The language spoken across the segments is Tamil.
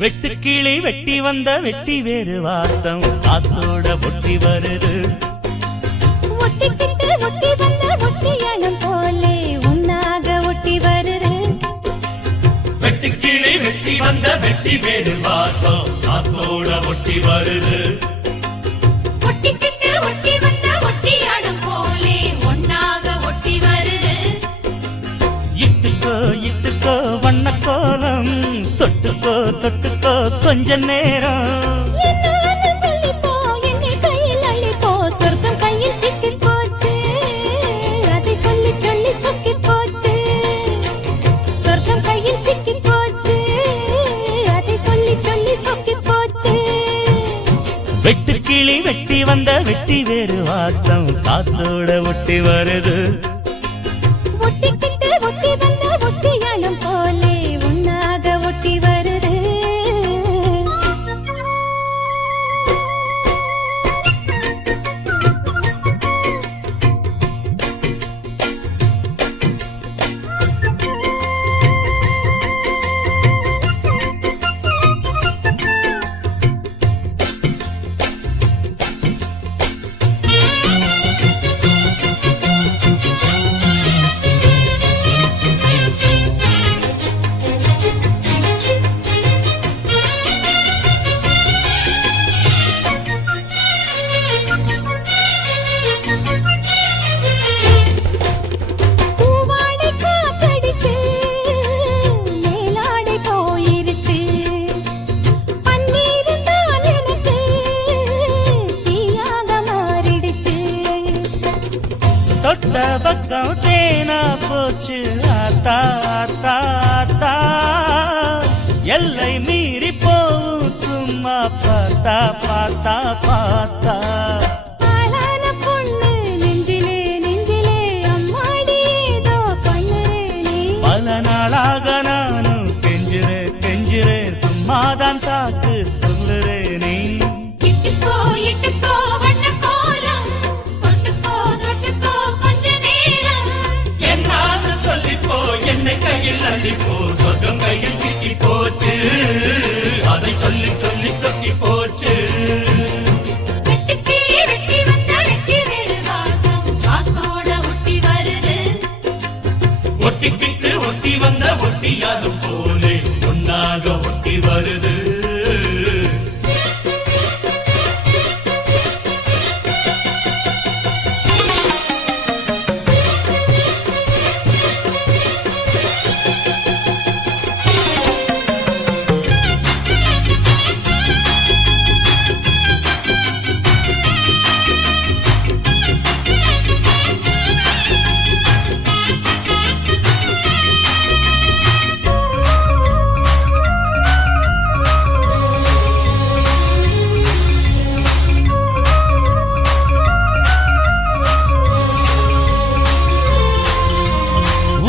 வெட்டுக்கிளி வெட்டி வந்த வெட்டி வேறு வாசம் காத்தோட ஒட்டி வருது. ஒட்டிக்கிட்டு ஒட்டி வந்த ஒட்டியானம் போலே உன்னாக ஒட்டி வருது. வெட்டுக்கிளி வெட்டி வந்த வெட்டி வேறு வாசம் காத்தோட ஒட்டி வருது. ஒட்டிக்கிட்டு ஒட்டி வந்த ஒட்டியானம் போலே உன்னாக ஒட்டி வருது. இட்டுக்கோ இட்டுக்கோ வண்ண கோலம் தொட்டுக்கோ தொட்டுக்கோ கொஞ்ச நேரம் என்னன்னு சொல்லிப்போ என்னை கையில் அள்ளிப்போ சொர்க்கம் கையில் சிக்கி போச்சு அதை சொல்லி சொல்லி சொக்கி போச்சு. சொர்க்கம் கையில் சிக்கி போச்சு அதை சொல்லி சொல்லி சொக்கி போச்சு. வெட்டுக்கிளி வெட்டி வந்த வெட்டி வேறு வாசம் காத்தோட ஒட்டி வருது. ஒட்டிக்கிட்டு ஒட்டி வந்த ஒட்டியானம் போலே உன்னாக ஒட்டி வருது. தொட்ட பக்கம் தேனா போச்சு ஆத்தா ஆத்தா ஆத்தா எல்லை மீறி போவும் சும்மா பார்த்தா பார்த்தா பார்த்தா. ஆளான பொண்ணு நெஞ்சிலே நெஞ்சிலே அம்மாடி ஏதோ பண்ணுறே நீ. பல நாளாக நானும் கெஞ்சுறே கெஞ்சுறே சும்மாதான் சாக்கு சொல்லுறே நீ. இட்டுக்கோ இட்டுக்கோ வண்ண கோலம் தொட்டுக்கோ தொட்டுக்கோ கொஞ்ச நேரம். என்னான்னு சொல்லிப்போ என்னை கையில் அள்ளிப்போ சொர்க்கம் கையில் சிக்கி போச்சு அதை சொல்லி சொல்லி சொக்கி போச்சு. வெட்டுக்கிளி வெட்டி வந்த வெட்டி வேறு வாசம் காத்தோட ஒட்டி வருது. ஒட்டிக்கிட்டு ஒட்டி வந்த ஒட்டியாலும் போலே ஒன்னாக ஒட்டி வருது.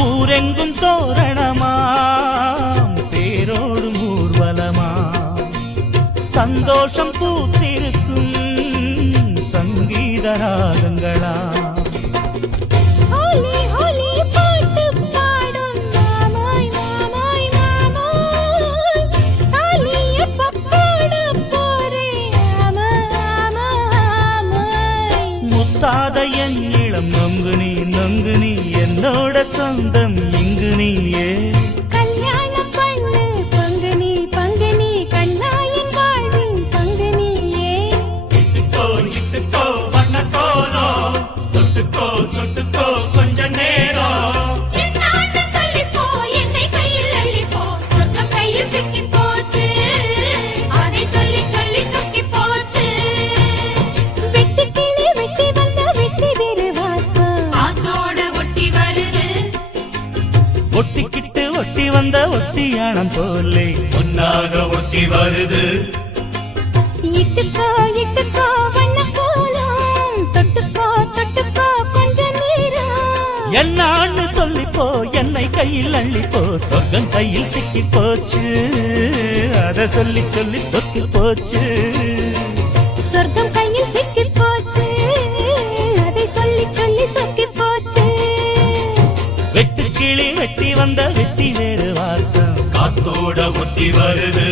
ஊரெங்கும் தோரணமாம் தேரோடும் ஊர்வலமா சந்தோஷம் பூத்திருக்கும் சங்கீத ராகங்களா. ஹோலி ஹோலி பாட்டு பாடும் மாமாய் மாமாய் மாமாய் தாலிய பப்பாட போரே ஆமா ஆமா ஆமாய். முத்தாத என் இளம் நொங்கு நீ என்னோட சொந்தம் இங்கு நீயே. கல்யாணம் பண்ணு பங்கு நீ கண்ணாயின் வாழ்வின் பங்கு நீயே. இட்டுக்கோ இட்டுக்கோ வண்ண கோலம் தொட்டுக்கோ தொட்டுக்கோ கொஞ்ச நேரம். என்னான்னு சொல்லிப்போ என்னை கையில் அள்ளிப்போ சொர்க்கம் கையில் சிக்கி போச்சு அதை சொல்லி சொல்லி சொக்கி போச்சு. வெட்டுக்கிளி வெட்டி வந்த வெட்டி வேறு வாசம் காத்தோட ஒட்டி வருது. ஒட்டிக்கிட்டு ஒட்டி வந்த ஒட்டியானம் போலே ஒன்னாக ஒட்டி வருது. இட்டுக்கோ இட்டுக்கோ வண்ண கோலம் தொட்டுக்கோ தொட்டுக்கோ கொஞ்ச நேரம். என்னான்னு சொல்லிப்போ என்னை கையில் அள்ளிப்போ சொர்க்கம் கையில் சிக்கி போச்சு அதை சொல்லி சொல்லி சொக்கி போச்சு. சொர்க்கம் கையில் சிக்கி போச்சு அதை சொல்லி சொல்லி சொக்கி போச்சு. வெட்டுக்கிளி வெட்டி வந்த வெட்டி வேறு வாசம் காத்தோட ஒட்டி வருது.